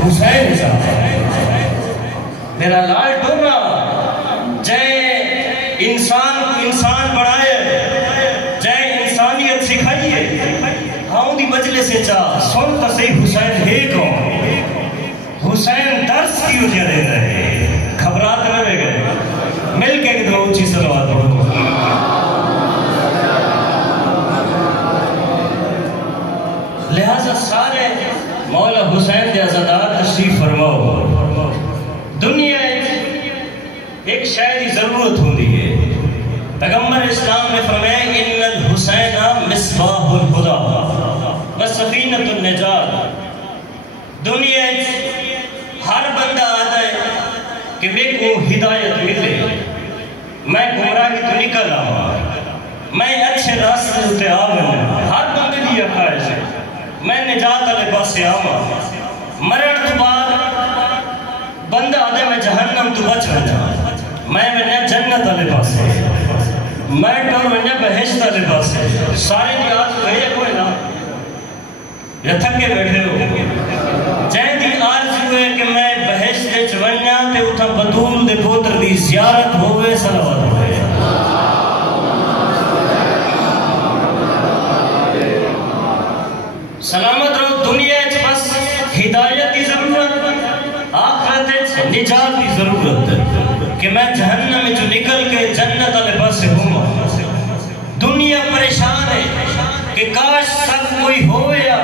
حسین میرا لال ٹورنا جے انسان کو انسان بڑھائے جے انسانیت سکھائیے ہاں دی مجلس سے چاہ سن تا صحیح حسین ہے کون حسین درس کیوں دے رہے گھبرات نہ رہ گئے مل کے دو اونچی صلوات پڑھو لہذا سارے مولا حسین دے عزادار تشریف فرماؤ دنیا ایک شاعری ضرورت ہوندی ہے پیغمبر اسلام میں فرمایا ان الحسین مصباح الہدی و سفینۃ النجات دنیا ہر بندہ آتا ہے کہ میرے کو ہدایت ملے میں گمراہی تو نکل آؤں میں اچھے راستے سے آؤں ہر بندے دی خواہش ہے میں نجات والے پاسے آؤں مرن تو بعد بندہ آدھے میں جہنم تو بچ رہا میں جنت والے پاسے میں ٹور میں بہشت والے پاسے سارے دی آج کہے کوئی نہ یا تھکے بیٹھے ہو جائے دی آرزو ہے کہ میں بہشت وچ ونجا تے اتھا بطول دے پوتر دی زیارت ہوئے صلوات ہوئے سلامت رہو دنیا بس ہدایت کی ضرورت آخرت نجات کی ضرورت کہ میں جہنم میں جو نکل کے جنت والے پاس سے ہوں دنیا پریشان ہے کہ کاش سب کوئی ہو یا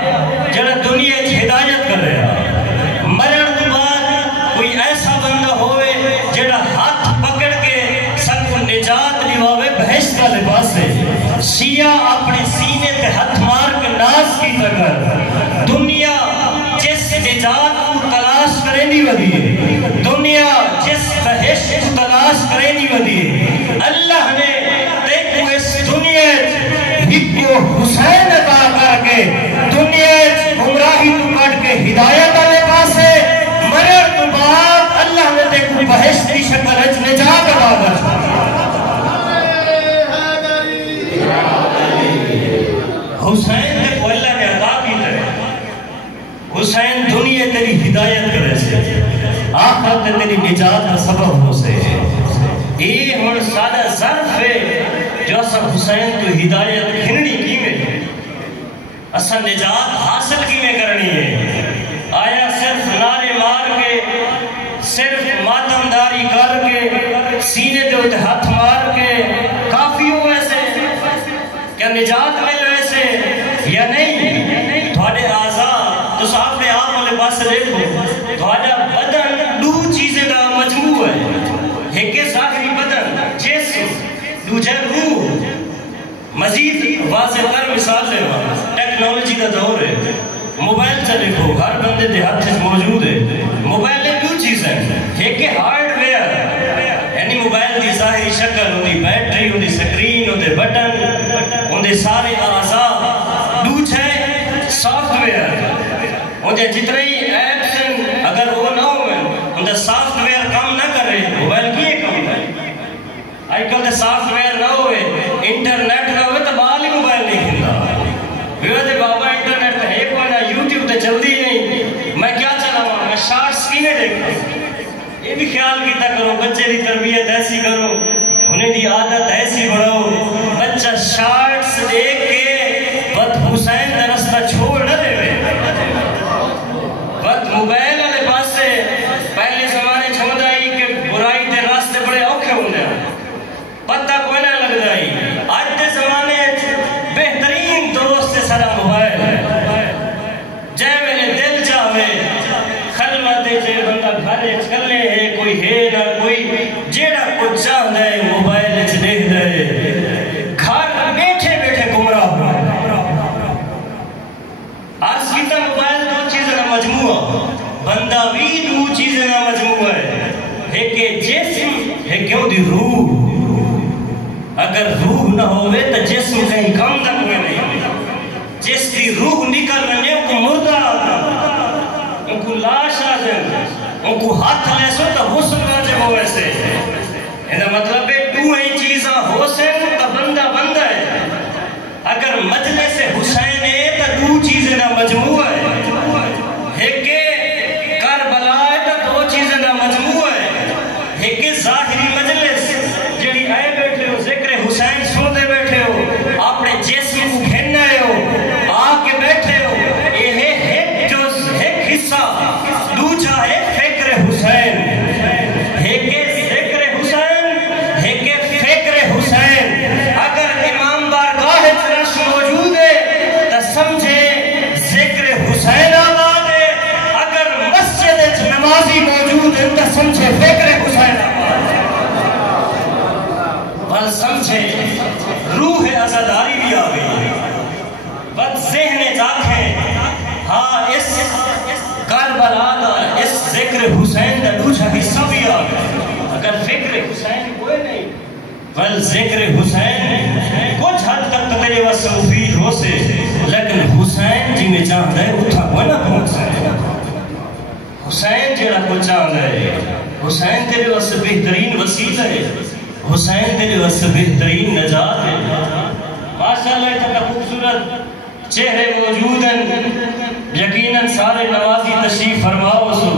جڑا دنیا ہدایت کر رہا مرن کے بعد کوئی ایسا بندہ ہوئے جڑا ہاتھ پکڑ کے سب کو نجات دیواوے بہشت والے پاس سے شیعہ اپنے سینے تے ہاتھ مار کے ناز کی تکر دنیا جس نجات کو تلاش کریں دی ودی ہے دنیا جس بہشت کو تلاش کریں دی ودی ہے اللہ نے دیکھو اس دنیا ہکو حسین عطا کر کے دنیا گمراہی تو کٹ کے ہدایت والے پاسے مرن تو بعد اللہ نے دیکھو بہشت کی شکل اچ نجات عطا کر حسین نے کو اللہ نے عطا کی طرح حسین دنیا تیری ہدایت کرے سے آخرت تیری نجات کا سبب ہو سے یہ ہون سادہ ظرف ہے جو اصلا حسین تو ہدایت کھننی کی میں اصلا نجات حاصل کی میں کرنی ہے آیا صرف نعرے مار کے صرف ماتمداری کر کے سینے دے ہوتے ہاتھ مار کے کافی ہو ایسے کیا نجات مل ویسے یا نہیں تھوڑے آزاد تو صاحب نے آپ والے پاس سے دیکھو تھوڑا بدن دو چیزیں کا مجموع ہے ایک ظاہری بدن جسم دوجہ روح مزید واضح تر مثال لے ٹیکنالوجی کا دور ہے موبائل سے دیکھو ہر بندے دے ہاتھ موجود ہے موبائل ایک دو چیز ہے ایک ہارڈ ویئر یعنی موبائل دی ظاہری شکل ہوندی بیٹری ہوندی سکرین ہوندے بٹن ہوندے سارے اعضاء دوچ ہے سافٹ ویئر ہوندے جتنے ہی ایپس ہیں اگر وہ نہ ہوئے ہوندے سافٹ ویئر کام نہ کرے موبائل کیے کام ہے آئی کل دے سافٹ ویئر نہ ہوئے انٹرنیٹ نہ ہوئے تو بال ہی موبائل نہیں کھلتا ویوہ بابا انٹرنیٹ ہے ایک وانا یوٹیوب تے چل دی نہیں میں کیا چلاؤں میں شارٹس کی نہیں دیکھتا یہ بھی خیال کیتا کرو بچے دی تربیت ایسی کرو انہیں دی عادت ایسی بڑھو بچہ شارٹس دیکھ کے بد حسین کا رستہ چھوڑ نہ دے بد موبائل والے پاس سے پہلے زمانے چھوڑا ہی کہ برائی دے راستے بڑے اوکھے ہوندے پتہ کوئی نہ لگ جائی آج دے زمانے بہترین دوست سارا موبائل ہے جائے میرے دل چاہے خلوت جے بندہ گھر چلے ہے کوئی ہے نہ کوئی جیڑا کچھ چاہ دے موبائل اچ دیکھ دے گھر بیٹھے بیٹھے گمراہ آج کیتا موبائل دو چیزیں کا مجموعہ بندہ بھی دو چیزیں کا مجموعہ ہے ایک جسم ایک کیوں دی روح اگر روح نہ ہوئے تو جسم کہیں کم نہ ہوئے نہیں جس کی روح نکل رہے ان کو مردہ آتا ان کو لاش آ جائے ان کو ہاتھ لے سو تو حسن واجب ہو ایسے یہ مطلب ہے دو ہی چیزاں حسن تو بندہ بندہ ہے اگر مجلس حسین ہے تو دو چیزیں نہ مجموعہ ہے ایک کا سمجھے فکر حسین بل سمجھے روح عزاداری بھی آگئی بد ذہن جاکھیں ہاں اس کربلا دا اس ذکر حسین دا دوسرا حصہ بھی آگئی اگر فکر حسین کوئی نہیں بل ذکر حسین کچھ حد تک تیرے واسطے مفید ہو سے لیکن حسین جی میں چاہتا ہے اتھا کوئی نہ پہنچ سکے حسین جیڑا کو چاہتا ہے حسین تیرے واسطے بہترین وسیلہ ہے حسین تیرے واسطے بہترین نجات ہے ماشاءاللہ اتنا خوبصورت چہرے موجود ہیں یقیناً سارے نوازی تشریف فرماؤ سو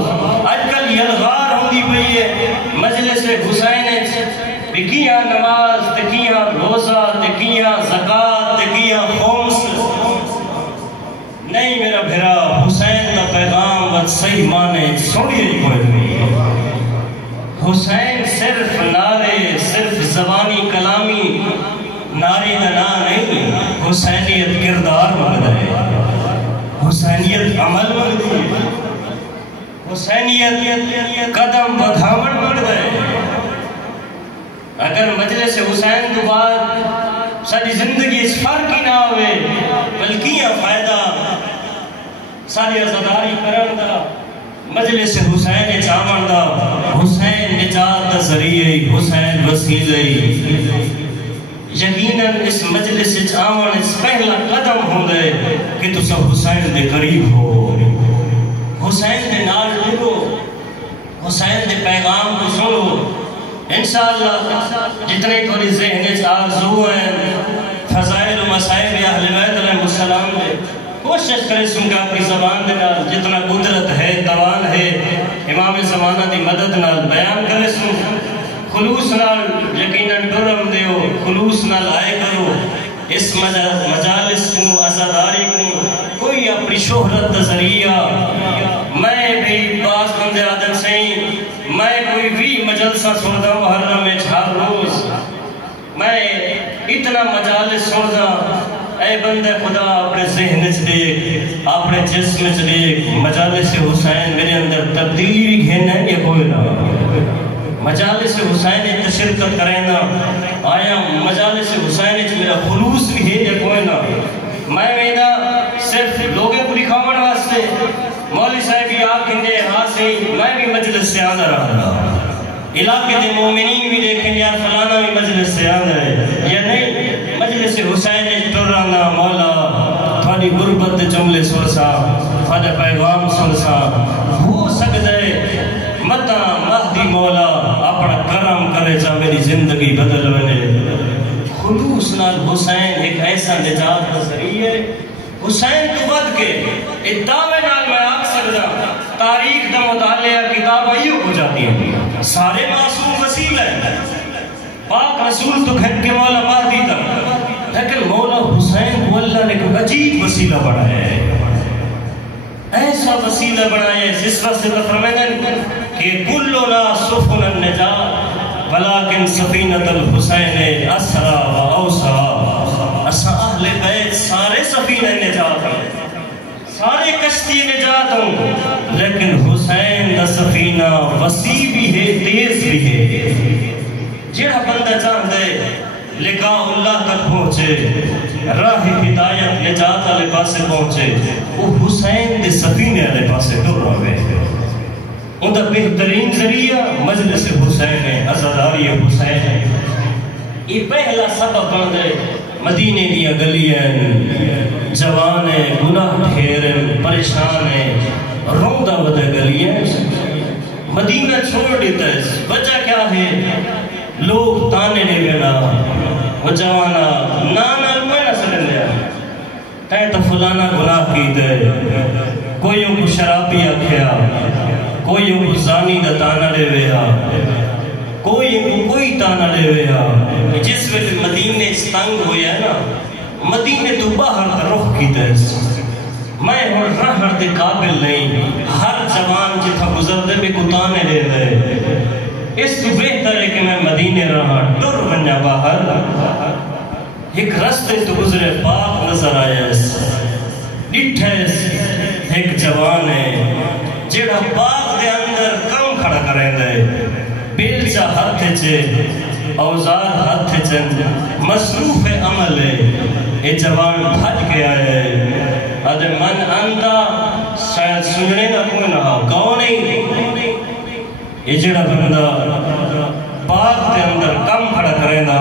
آج کل یلغار ہوندی پئی ہے مجلس حسین تکیاں نماز تکیاں روزہ تکیاں زکاة تکیاں خمس نہیں میرا بھرا حسین کا پیغام بس صحیح مانے سوڑی نہیں پڑھنی حسین صرف نعرے صرف زبانی کلامی نعرے دنا نہیں حسینیت کردار مند ہے حسینیت عمل مند ہے حسینیت قدم بدھامن مند ہے اگر مجلس حسین تو بعد ساری زندگی اس فرق ہی نہ ہوئے بلکہ یہ فائدہ ساری عزاداری کرن دا مجلس حسین چامن دا حسین نجات دا ذریعہ حسین وسیلہ یقیناً اس مجلس چامن اس پہلا قدم ہو دے کہ تو سب حسین دے قریب ہو حسین دے نال جڑو حسین دے پیغام کو سنو انشاءاللہ جتنے تھوڑی ذہن آرزو ہیں فضائل و مسائب اہل بیت علیہ السلام دے کوشش کرے سن کا اپنی زبان دے نال جتنا قدرت ہے توان ہے امام زمانہ دی مدد نال بیان کرے سن خلوص نال یقیناً ڈرم دیو خلوص نال آئے کرو اس مجالس کو عزاداری کو کوئی اپنی شہرت دا ذریعہ میں بھی باز بندے آدم سہیں میں کوئی بھی مجلسہ سندا محرم میں ہر روز میں اتنا مجالس سندا اے بندے خدا اپنے ذہن چ دیکھ اپنے جسم چ دیکھ مجالس حسین میرے اندر تبدیلی بھی گھن ہے یہ کوئی نہ مجالس حسین ایک شرکت کریں نا آیا مجالس حسین ایک میرا خلوص بھی ہے یہ کوئی نہ میں میرا صرف لوگیں کو دکھاؤں واسطے مولی صاحب یہ آپ کہتے ہیں ہاں سے میں بھی مجلس سے آدھا رہا علاقے دے مومنین بھی دیکھیں یار فلانا بھی مجلس سے آدھا ہے یا نہیں مجلس حسین ایک ٹرانا مولا تھوڑی غربت جملے سنسا تھوڑا پیغام سنسا ہو سکتا ہے متا مہدی مولا اپنا کرم کرے جا میری زندگی بدل بنے خلوص نال حسین ایک ایسا نجات کا ذریعہ حسین تو بد کے اتداوے نال میں آگ سکتا تاریخ دا مطالعہ کتاب ایو ہو جاتی ہے سارے معصوم وسیل ہیں پاک رسول تو گھٹ کے مولا مہدی تک لیکن مولا حسین کو اللہ نے کوئی عجیب وسیلہ بڑھایا ہے ایسا وسیلہ بڑھایا ہے جس وقت سے فرمائیں کہ کلنا سفن النجات ولیکن سفینت الحسین اسرا و اوسا اسا اہل بیت سارے سفینہ نجات ہیں سارے کشتی نجات ہوں لیکن حسین دا سفینہ وسیع بھی ہے تیز بھی ہے جڑا بندہ چاہتا ہے لقاء اللہ تک پہنچے راہ ہدایت نجات والے پاسے پہنچے وہ حسین دے سفینے والے پاسے ٹر رہے ان کا بہترین ذریعہ مجلس حسین ہے عزاداری حسین ہے یہ پہلا سبب بن دے مدینے دیا گلیاں جوان ہیں گناہ ڈھیر ہیں پریشان ہیں روندہ بدہ گلیاں مدینہ چھوڑ دیتا ہے وجہ کیا ہے لوگ تانے نے گنا وہ جوانا نانا کوئی نہ سلن لیا کہیں تو فلانا گناہ کی دے کوئی ان کو شرابی آکھیا کوئی ان کو زانی دا تانا لے ویا کوئی ان کو کوئی تانا لے ویا جس وقت مدینے ستنگ ہویا ہے نا مدینے تو باہر کا رخ کی دے میں ہوں رہر دے قابل نہیں ہر جوان جتھا گزر دے میں کو تانے لے دے اس تو بہتر ہے کہ میں مدینے رہا ڈر بنیا باہر ایک رستے تو گزرے پاک نظر آیا ڈٹھے ایک جوان ہے جڑا پاک دے اندر کم کھڑا کریں دے بیلچہ ہاتھ چے اوزار ہاتھ چند مصروف عمل اے جوان بھج کے آئے ادھے من انتا شاید سننے نہ کوئی نہ کون نہیں اجڑا بندہ باغ کے اندر کم کھڑا کریں دا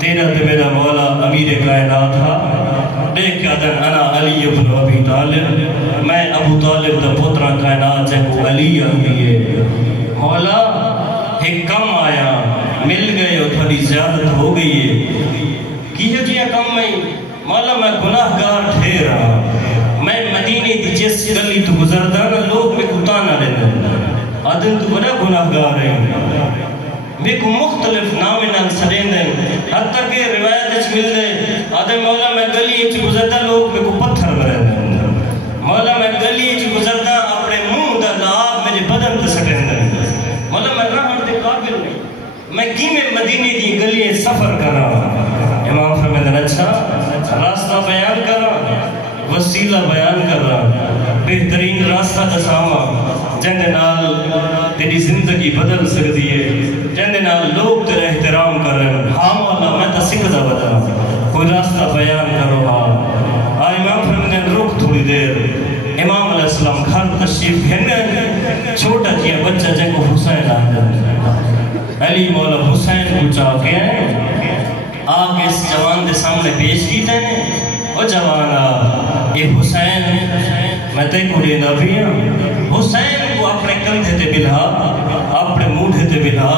تیرا تے میرا مولا امیر کائنات تھا دیکھ ادھن انا علی ابن ابی طالب میں ابو طالب دا پترہ کائنات جب علی ہے مولا ایک کم آیا مل گئے اور تھوڑی زیادت ہو گئی ہے کیے جی کم میں مولا میں گناہگار ٹھہرا میں مدینے دی جس گلی تو گزرتا نا لوگ میں کتا نہ لینا آدم تو بڑا گناہگار ہے میں کو مختلف نام نال سڑیں دیں حتیٰ کہ روایت اچھ مل دے آدم مولا میں گلی اچھ گزرتا لوگ میں کو پتھر برے دیں مولا میں گلی اچھ گزرتا اپنے منہ دا لعاب میرے بدن تے سٹیں دیں مولا میں رہن دے قابل نہیں میں کی میں مدینے دی گلی سفر کر رہا امام فرمیدن اچھا راستہ بیان کر رہا وسیلہ بیان کر رہا بہترین راستہ دساما جن نال تیری زندگی بدل سکتی ہے جن نال لوگ تیرے احترام کر رہے ہیں ہاں مولا میں تا سکھتا بتا کوئی راستہ بیان کرو ہاں امام فرمیدن رک تھوڑی دیر امام علیہ السلام گھر تشریف گھن چھوٹا کیا بچہ جن کو حسین آتا علی مولا حسین کو چاہ کے آگے اس جوان دے سامنے پیش کیتے ہیں او جوانا اے حسین میں تے کو لینا بھی ہوں حسین کو اپنے کندھے تے بلہا اپنے موڑھے تے بلہا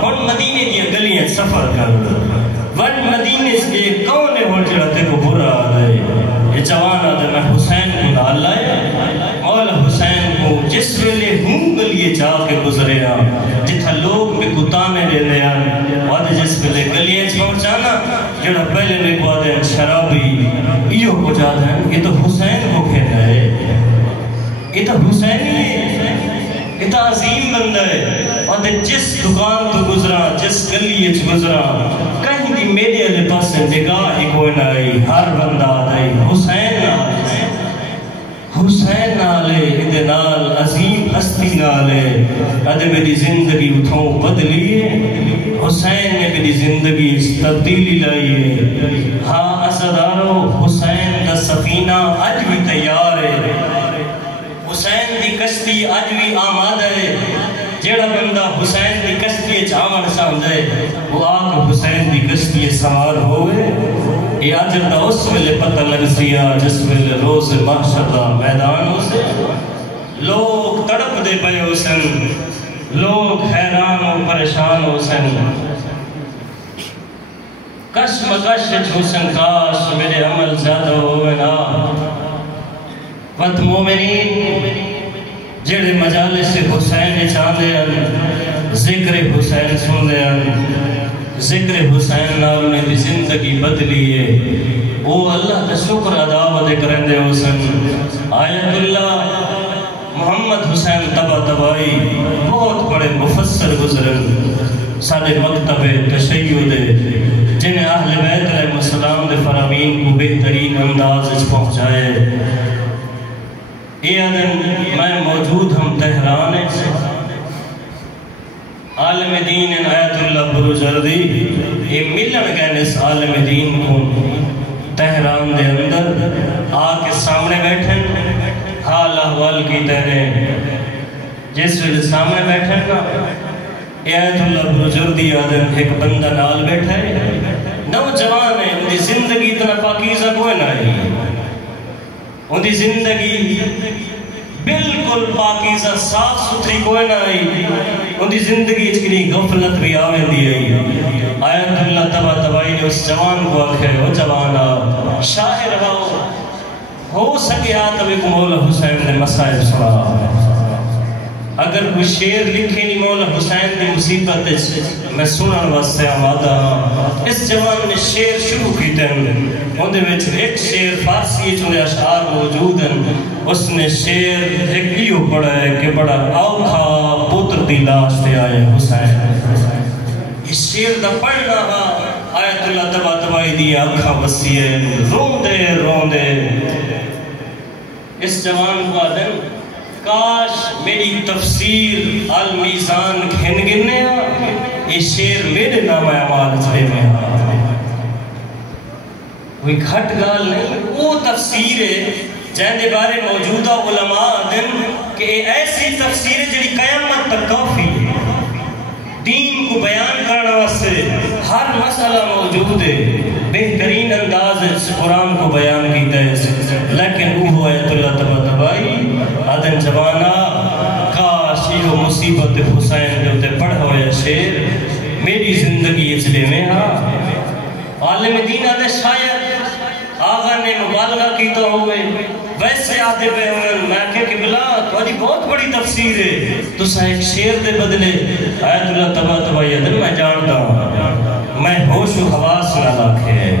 اور مدینے دیا گلیاں سفر کر ون مدینے سے کونے ہو جڑاتے کو برا آدھے یہ جوانا دے میں حسین کو ڈال لائے مولا حسین کو جس ویلے ہوں گلیے جا کے گزرے ہیں جتھا لوگ میں کتانے لے لے ہیں وعدے جس ویلے گلیے پہنچانا جڑا پہلے میں کو آدھے شرابی ایو کو جاتا ہے یہ تو حسین کو کہتا ہے یہ تو حسین ہی ہے یہ تو عظیم بندہ ہے اور جس دکان تو گزرا جس گلیے گزرا کہیں بھی میرے علیہ پاس نگاہ ہی کوئی نہ آئی ہر بندہ آدھائی حسین آدھائی حسین نالے ادھے نال عظیم ہستی نالے ادھے میری زندگی اتھوں بدلیے حسین نے میری زندگی تبدیلی لائیے ہاں اسدارو حسین دا سفینہ آج بھی تیار ہے حسین دی کشتی آج بھی آماد ہے جیڑا بندہ حسین دی کشتی چاون سامدے وہ آگ حسین دی کشتی سوار ہوئے یہ آجر دا اس ویلے پتہ لگ سیا جس ویلے روز محشر دا میدان ہو سے لوگ تڑپ دے پئے حسین لوگ حیران و پریشان حسین کش مکش حسین کاش میرے عمل زیادہ ہوئے نا وقت مومنین جڑے مجالس حسین چاندے ہیں ذکر حسین سن دے ہیں ذکر حسین نال نے دی زندگی بدلی ہے وہ اللہ کا شکر ادا کریں دے حسین آیت اللہ محمد حسین تبا تبائی بہت بڑے مفسر گزرن سارے مکتب تشیع دے جنہیں اہل بیت علیہ السلام دے فرامین کو بہترین انداز اچھ پہنچائے یہ دن میں موجود ہم تہران سے عالم دین آیت اللہ بروجردی یہ ملن گئے اس عالم دین کو تہران دے اندر آکے سامنے بیٹھیں حال احوال کی تہنے جس ویلے سامنے بیٹھیں نا آیت اللہ بروجردی آدم ایک بندہ نال بیٹھے نوجوان ہے ان دی زندگی اتنا پاکیزہ کوئی نہیں ان دی زندگی بالکل پاکیزہ صاف ستھری کوئی نہ آئی ان دی زندگی اچھلی غفلت بھی آوے دی آئی آیت اللہ تبا تبائی نے اس جوان کو آکھے وہ جوانا شاہر ہو سکے آتبے کو مولا حسین نے مسائب سنا اگر کوئی شیر لکھے نہیں مولا حسین نے مصیبت میں سنن واسطے آمادہ اس جوان نے شیر شروع کی تین اندھے میں ایک شیر فارسی چندے اشعار موجود ہیں اس نے شیر ایک لیو پڑھا ہے کہ بڑا آوکھا پوتر دی لاش دے آئے حسین اس شیر دا پڑھنا آیت اللہ تبا تبائی دی آنکھا بسی ہے رون دے اس جوان کو آدم کاش میری تفسیر المیزان گھن گنے یہ شیر میرے نام اعمال جڑے میں کوئی گھٹ گال نہیں وہ تفسیر ہے جہاں دے بارے موجودہ علماء دن کہ ایسی تفسیر جڑی قیامت تک کافی ہے دین کو بیان کرنا واسطے ہر مسئلہ موجود ہے بہترین انداز قرآن کو بیان کیتا ہے لیکن وہ آیت اللہ تبائی آدن جوانا کاش یہ مصیبت حسین جو تے پڑھا ہویا شیر میری زندگی اجلے میں عالم دین آدھے شاید آغا نے مبالغہ کیتا ہوئے ویسے آدھے پہ ہوئے میں کہ بلا تو بہت بڑی تفسیر ہے تو سا ایک شیر دے بدلے آیت اللہ تبائی ادن میں جانتا ہوں میں ہوش و حواس نہ لاکھے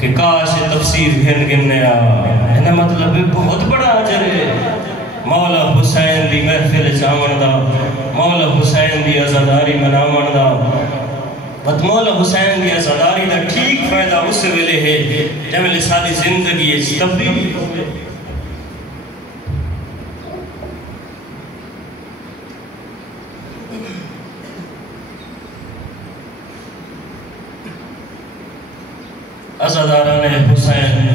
کہ کاش تفسیر گھن گننے انہا مطلب بہت بڑا عجر ہے مولا حسین دی محفل چاون دا مولا حسین دی عزاداری مناون دا بت مولا حسین دی عزاداری دا ٹھیک فائدہ اس ویلے ہے جب ملے ساری زندگی اس تبدیلی ہوئے عزاداران حسین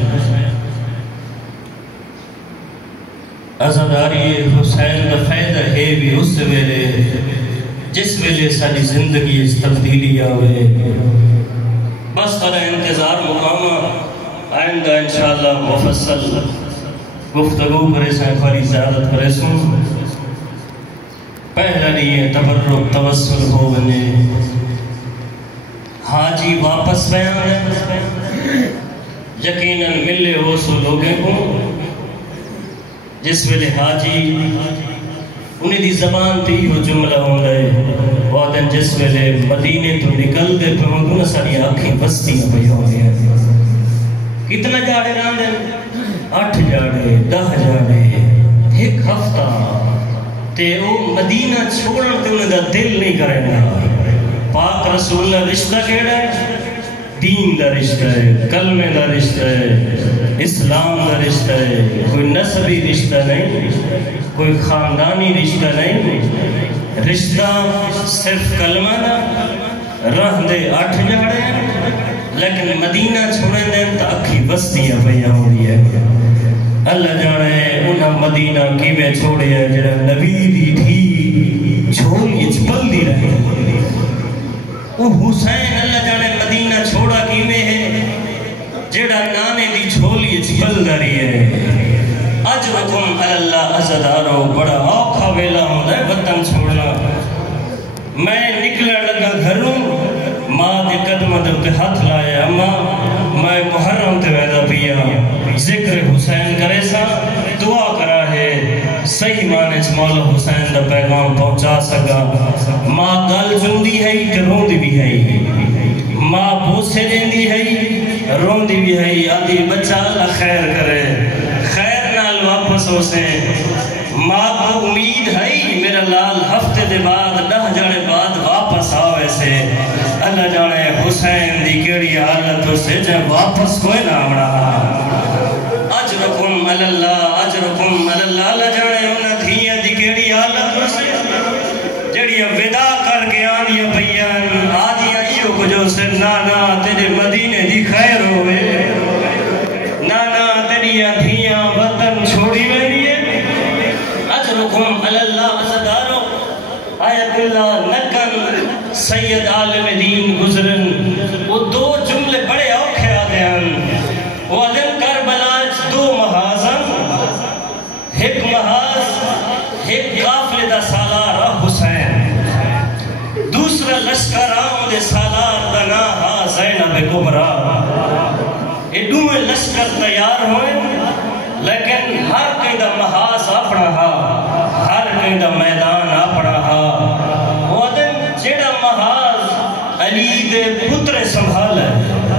عزاداری حسین دا فائدہ ہے بھی اس ویلے جس ویلے ساری زندگی اس تبدیلی آوے بس طرح انتظار مقامہ آئندہ انشاءاللہ مفصل گفتگو کرے سائیں خواری زیادت کرے سن پہلا لیے تبرک توسل ہو بنے حاجی واپس بیان ہے یقیناً ملے ہو سو لوگیں کو جس ویلے حاجی انہیں دی زبان تھی وہ جملہ ہوں گئے وعدن جس ویلے مدینے تو نکل دے پر مدونہ ساری آنکھیں بستیاں پہ ہو گیا کتنا جاڑے ران دیں 8 جاڑے 10 جاڑے ایک ہفتہ تے وہ مدینہ چھوڑن تے انہیں دا دل نہیں کرے گا پاک رسول اللہ رشتہ کیڑا ہے دین دا رشتہ ہے کلمے دا رشتہ ہے اسلام دا رشتہ ہے کوئی نسبی رشتہ نہیں کوئی خاندانی رشتہ نہیں رشتہ صرف کلمہ دا رہ دے 8 جاڑے لیکن مدینہ چھوڑے دیں تا اکھی بستیاں پہیاں ہو رہی ہے اللہ جانے انہاں مدینہ کی میں چھوڑے ہیں جنہاں نبی دی تھی چھوڑی چپل دی رہے وہ حسین اللہ جانے مدینہ چھوڑا کی میں ہے جڑا نانے دی چھولی چپل داری ہے اجرکم اللہ عزدارو بڑا آکھا ویلا ہوں دے وطن چھوڑنا میں نکلے لگا گھروں ماں دے قدم دے ہاتھ لائے اما میں محرم تے ویدہ پیا ذکر حسین کرے سا دعا کرا ہے صحیح معنی اس مولا حسین دا پیغام پہنچا سکا ماں گل جندی ہے کہ روندی بھی ہے ماں بوسے دیندی ہے روندی بھی ہے آدھی بچہ اللہ خیر کرے خیر نال واپس ہو سے ماں کو امید ہے میرا لال ہفتے دے بعد 10 جانے بعد واپس آوے سے اللہ جانے حسین دی کیڑی حالت سے جب واپس کوئی نہ آمڑا اجرکم اللہ اجرکم اللہ اللہ جانے انہ دھیاں دی کیڑی حالت سے جڑی ودا کر کے آنیا پیان آدھیاں ایو کو جو سے نانا تیرے مدینے دی خیر ہوئے نانا تیری دھیاں وطن چھوڑی میں اجرکم اللہ عزدارو آیت اللہ نکن سید عالم دین گزرن وہ 2 جملے بڑے اوکھے آدھے ہیں وہ عدم کربلاج 2 محاذن ایک محاذ ایک قافلے دا سالار حسین دوسرا لشکر آؤں دے سالار دا ناہا زینب کبرا یہ 2 لشکر تیار ہوئے لیکن ہر کئی دا محاذ اپنا ہر کئی دا میدان اپنا وہ دن جیڑا محاذ علی دے پتر سنبھال ہے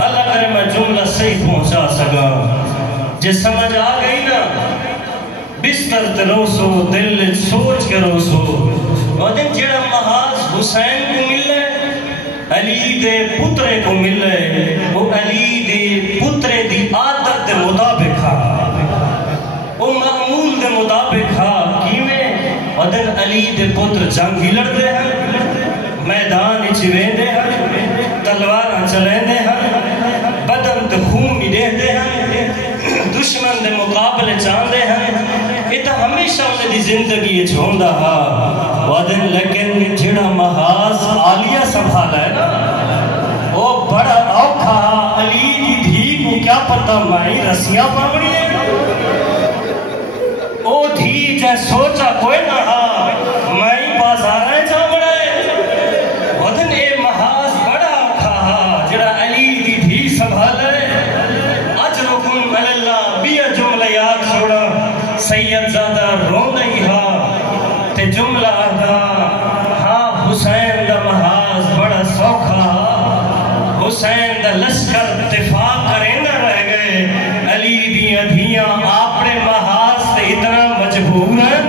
اللہ کرے میں جملہ صحیح پہنچا سکا جس سمجھ آ گئی نا بستر تے روسو دل سوچ کے روسو وہ دن جیڑا محاذ حسین کو مل ہے علی دے پترے کو مل ہے وہ علی دے پترے دی عادت دے مطابق وہ معمول دے مطابق کی ودن علی دے پتر جنگ ہی لڑتے ہیں میدان چویندے ہیں تلوار چلیندے ہیں بدن تے خون ہی دیندے ہیں دشمن دے مقابلے چاندے ہیں یہ تو ہمیشہ انہیں دی زندگی چھوندہ ہا ودن لیکن جڑا محاذ عالیہ سنبھالا ہے نا وہ بڑا اوکھا علی دی دھی کو کیا پتہ مائی رسیاں پاوڑی ہے او دھی جے سوچا کوئی نہ ہا مائی بازاریں چاوڑا ہے ودن اے محاذ بڑا اوکھا ہا جڑا علی دی دھی سنبھالا ہے اجرکم اللہ بیا جملہ یاد چھوڑا سید زادہ روندہی ہا تے جملہ آدھا ہاں حسین دا محاذ بڑا سوکھا ہا حسین دا لشکر دفاع کرندہ رہ گئے علی دیاں دھیاں اپنے محاذ سے اتنا مجبور ہیں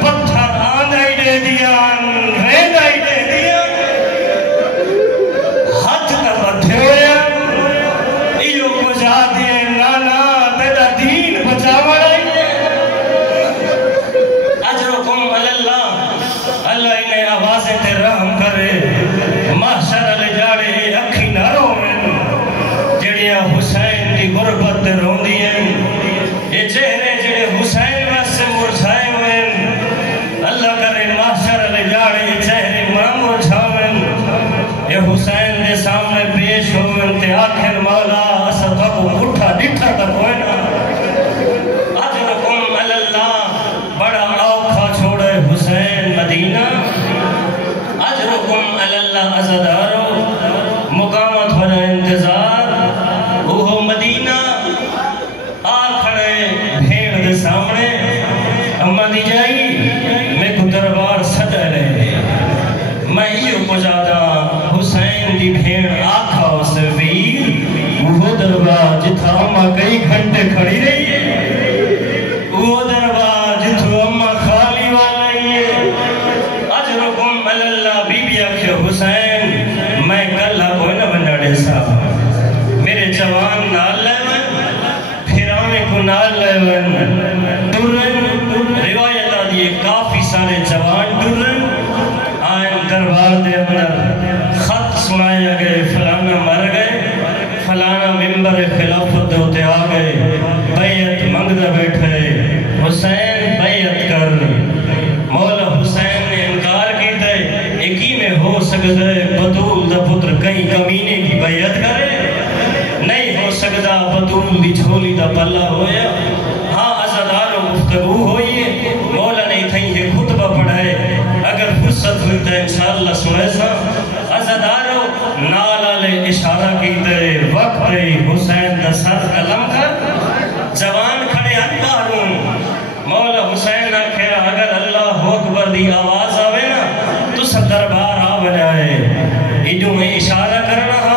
پتھر آندھائی دے دیا ریندائی دے دیا ہاتھ کا بدھے ہویا ایو بجا دیے نانا تیرا دین بچا وڑائی اجرکم اللہ اللہ انہیں آوازیں تے رحم کرے محشر علی جاڑے اکھی نہ رومن جڑیاں حسین کی غربت تے رون دیئے یہ چہرے جڑے حسین ویسے مرجھائے ہوئے اللہ کرے محشر علی جاڑے یہ چہرے مرجھاویں یہ حسین دے سامنے پیش ہوئے تے آخر مولا اسد کو اٹھا ڈٹھا تک ہوئے نا اجرکم اللہ بڑا اوکھا چھوڑے حسین مدینہ اجرکم اللہ عزدارو مقامت ہونا انتظار وہ مدینہ آکھڑے بھیڑ دے سامنے اما دی جائی میں کو دربار سجا رہے میں یہ پجادا حسین دی بھیڑ آکھا اسے ویر وہ دربار جتھا اما کئی گھنٹے کھڑی رہی ہے وہ دربار جتھو اما خالی والا ہی ہے اجرکم اللہ بی بی اکھے حسین میں کلہ کوئی نہ بندہ ڈیسا میرے جوان نال لیون پھرانے کو نال لیون ٹرن روایت آدھی کافی سارے جوان ٹرن آئین دربار دے اندر خط سنائے گئے فلانا مر گئے فلانا ممبر خلافت ہوتے آگئے بیعت منگدہ بیٹھے حسین بیعت کر مولا حسین نے انکار کی تھے ایکی میں ہو سکتا ہے بطول دا پتر کہیں کمینے کی بیعت کرے نہیں ہو سکتا بطول دی جھولی دا پلہ ہویا ہاں عزدارو گفتگو ہوئیے مولا نے تھیں یہ خطبہ پڑھائے اگر فرصت ہوئی تو انشاءاللہ سنے سا عزدارو نالالے اشارہ کی تے وقت حسین دا سر قلم کر جوان کھڑے انباروں مولا حسین آکھے اگر اللہ اکبر دی آواز آوے نا تو سب دربار آ بجائے ایڈو میں اشارہ کر رہا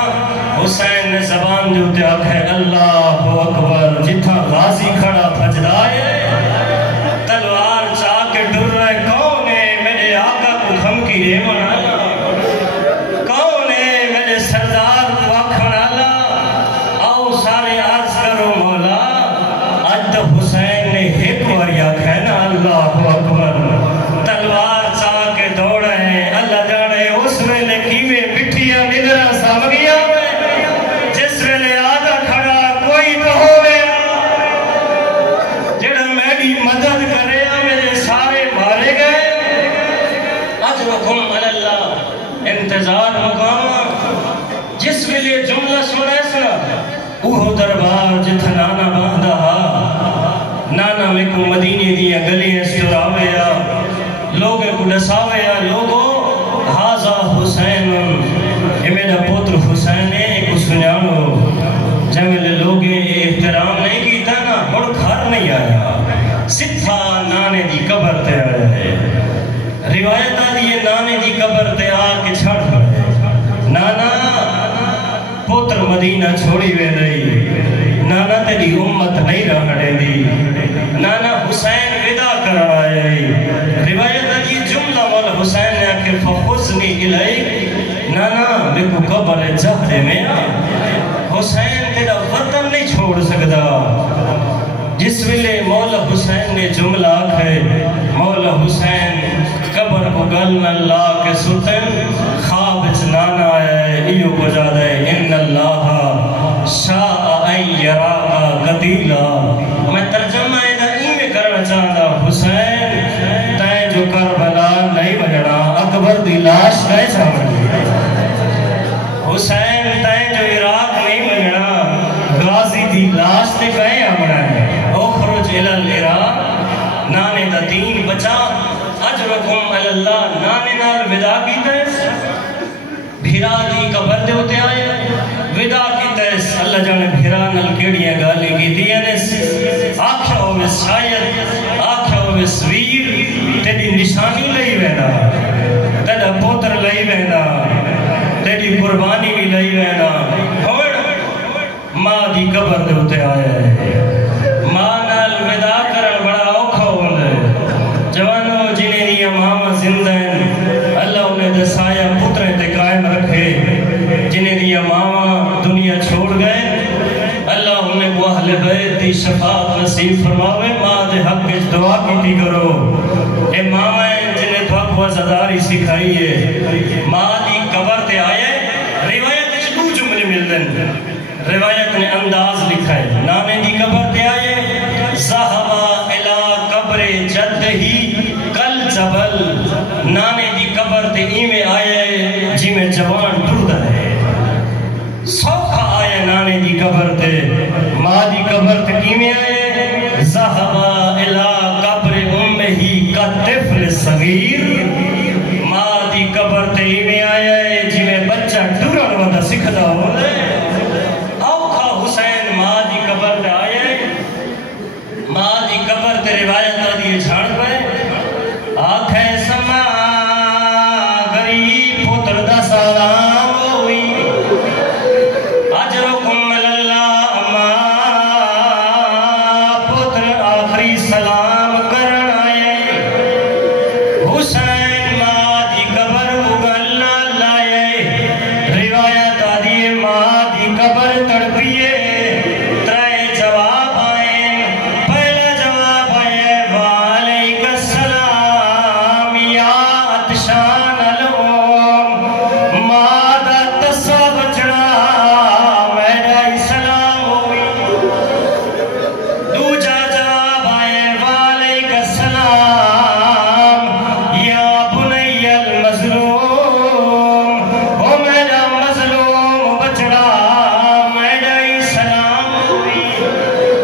حسین نے زبان دیوتے آکھے اللہ اکبر جتھا غازی کھڑا بھجدائے تلوار چاہ کے ڈر رہے کون ہے میرے آقا کو دھمکی دے منالا کون ہے میرے سردار کو آکھنالا آؤ سارے عرض کرو مولا آج تو حسین نے ایک واریا کہنا اللہ اکبر تلوار چاہ کے دوڑے ہیں اللہ جانے اس میں نے کیوے بٹھیا ندرہ سامگیا جس میں نے آدھا کھڑا کوئی تو ہو گیا جڑا میری مدد کرے میرے سارے مارے گئے اجرکم اللہ انتظار مقام جس کے لیے جملہ سنے سنا اوہ دربار جتھا نانا باندھا نانا میں کو مدینے دیا گلیاں سراویا لوگے کو ڈساویا لوگو حاضا حسین یہ میرا پوتر حسین ہے ایک سنیانو جب میں لوگے احترام نہیں کیتا نا اور گھر نہیں آیا صدفہ نانے دی قبر تے آیا ہے روایت آدھی یہ نانے دی قبر تے آ کے چھڑ پڑے نانا پوتر مدینہ چھوڑی وے رہی نانا تیری امت نہیں رہنے دی نانا حسین ودا کر آئے روایت آدھی جملہ مولا حسین نے آکے فخزنی الائی نانا میں کو قبر جہرے میں حسین تیرا وطن نہیں چھوڑ سکتا جس ویلے مولا حسین نے جملہ آکھے مولا حسین جو کربلا نہیں بجنا اکبر دی لاش نہیں چھاوڑی حسین تین جو عراق نہیں بجنا غازی دی لاش تے پہ آمنا ہے اخرج الالعراق نانے دا دین بچا اجرکم اللہ نانے نال ودا کی تیس بھیرا دی قبر دے ہوتے آئے ودا کی تیس اللہ جانے بھیرا نال کیڑیاں گالے کی دیانس آکھا ہوئے شاید آکھا ہوئے سویر تیری نشانی لئی وینا تیڑا پوتر لئی وینا تیری قربانی بھی لئی وینا ماں دی قبر دے ہوتے آئے ماں نال ودا کرن بڑا اوکھا ہوندے جوانوں جنہیں دیا ماما زندہ ہیں اللہ انہیں دسایا پتریں تے قائم رکھے جنہیں دیا ماما دنیا چھوڑ گئے اللہ انہیں وہ اہل بیت دی شفاعت نصیب فرماوے ماں دے حق اس دعا کی تھی کرو اے ماما ہیں جنہیں تو اقوہ زداری سکھائی ہے ماں دی قبر تے آئے روایت اس دو جملے ملدن روایت نے انداز لکھا ہے نانے دی قبر تے آئے زہبا الہ قبر جد ہی کل جبل نانے دی قبر تے ایمیں آئے جی میں جوان ٹردہ ہے سوکھا آئے نانے دی قبر تے ماں دی قبر تے ایمیں آئے زہبا الہ قبر ہی کا طفل صغیر ماں دی قبر تے ایمیں آئے جی میں بچہ ٹرن ودا سکھدا ہو دے اوکھا حسین ماں دی قبر تے آئے ماں دی قبر تے روایت نہ دیئے چھاڑ پہ آنکھیں سما غریب پتر دا سلام ہوئی اجرکم اللہ ماں پتر آخری سلام کرن آئے حسین ماں دی قبر مغلہ لائے روایت آدھی ماں دی قبر تڑپیے ترائے جواب آئیں پہلا جواب آئے وعلیک السلام یا اتشان الوم مادہ تسا بچڑا میرا اسلام ہوئی دوجا جواب آئے وعلیک السلام یا بنی المظلوم او میرا مظلوم بچڑا میرا اسلام ہوئی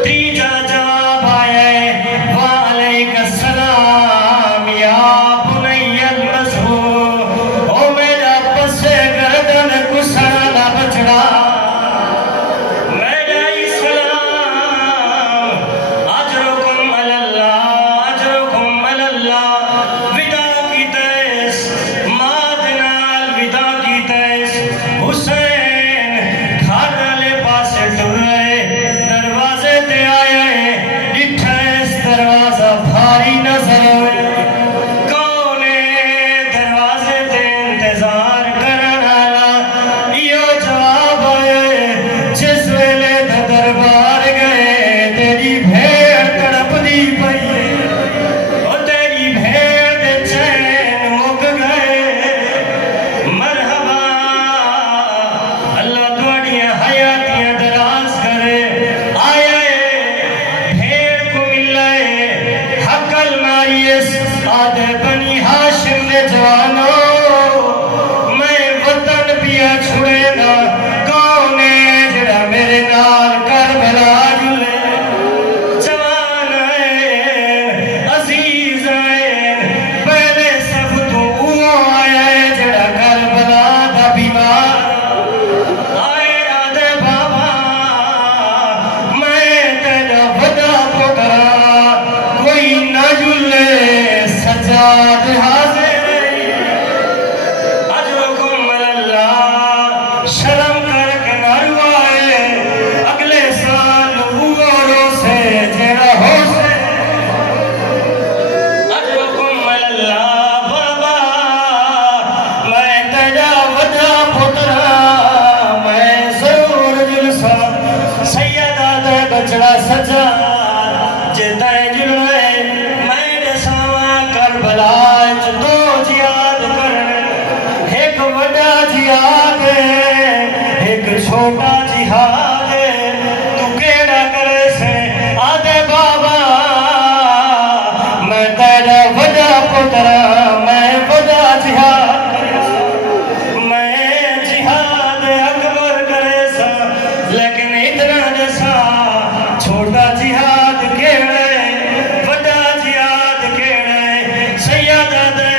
تیجا جواب آئے وعلیک السلام یا بنی المظلوم او میرا پس گردن کسانا بچڑا میرا اسلام اجرکم اللہ اجرکم اللہ ودا کی تیس مادنال ودا کی تیس حسین گھر والے پاسے ٹر رہے دروازے تے آئے ڈٹھیس دروازہ بھاری نظر ہوئے کونے دروازے تے انتظار کرنا یہ جواب آئے جس ویلے تے دربار گئے تیری بھیڑ تڑپ دی پئی او تیری بھیڑ دے چین مک گئے مرحبا اللہ توڑیاں حیاتیاں دراز کرے آئے بھیڑ کو مل لائے حق الماریس آدھے بنی ہاشم نے جوانوں میں وطن پیا چھڑے نا کونے جڑا میرے نال کربلا جلے جوان آئے عزیز آئے پہلے سب تو وہ آئے جڑا کربلا دا بیمار آئے آدھے بابا میں تیرا ودا پترا کوئی نہ جلے سجاد حاضر اجرکم اللہ شرم کر کے نروائے اگلے سال وہ سے جڑا ہو سے اجرکم اللہ بابا میں تیرا ودا پترا میں ضرور جلسا سیدہ دے بچڑا سجا جے تے جلوے میں دساواں کربلا پتر میں بڑا جہاد میں جہاد اکبر کرے سا لیکن اتنا جیسا چھوٹا جہاد کیڑے بڑا جہاد کیڑے سیدہ دے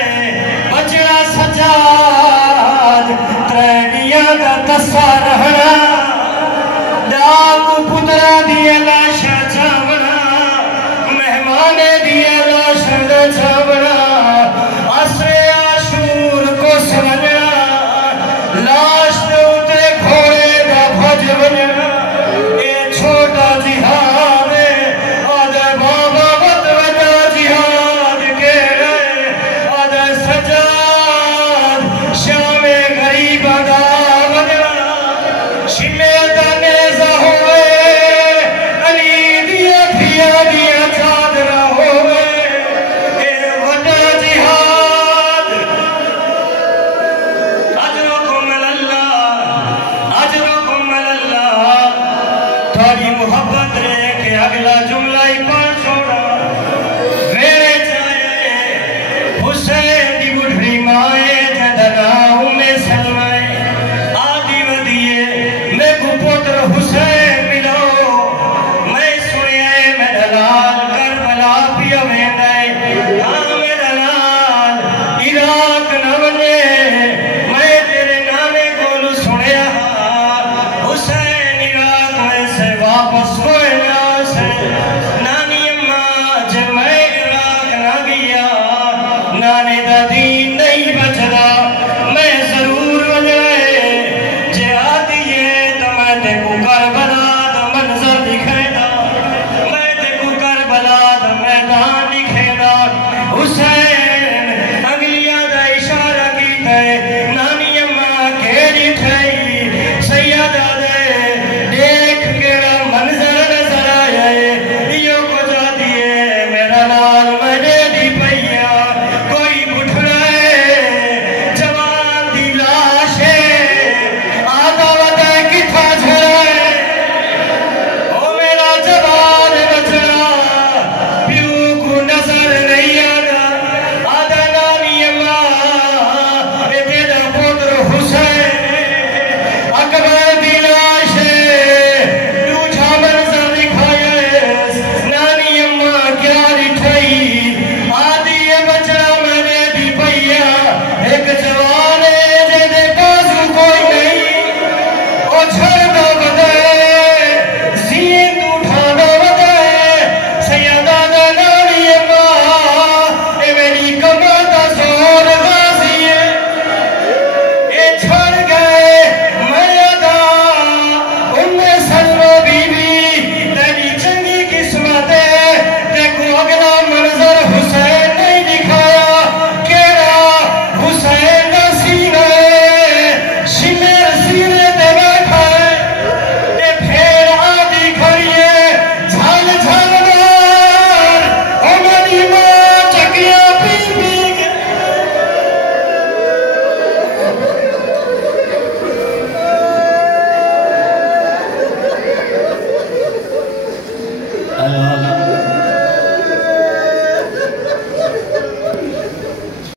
بچڑا سجاد تریڑیاں دا تسا رہنا ڈاکو پترا دیے لاشا چاونا مہمانے دیے لاشا چاونا عصر عاشور کو سمجھنا لاش دوتے کھوڑے دا بھج بجنا اے چھوٹا جہاد آدھے بابا بدوجہ جہاد کے رہے آدھے سجاد شام غریب دا بجنا شمے دا نیزہ ہوئے علی دیا دیا دیا چادرہ ہوئے اے وڈا جہاد اجرکم اللہ تھوڑی محبت رہے کہ اگلا جملہ ہی پڑھ چھوڑا میرے چاہے حسین دی بڑھڑی مائے جدناؤں میں سلمائے آدھی ودیے میں کو پتر حسین ملو میں سنیے میں دلال کربلا پیا ویندائے ہاں میں دلال عراق نہ بنے میں تیرے نامے کولو سنیا حسین عراق میں سے واپس کوئے نہ سے نانی اماں جب میں عراق نہ گیا نانی دادی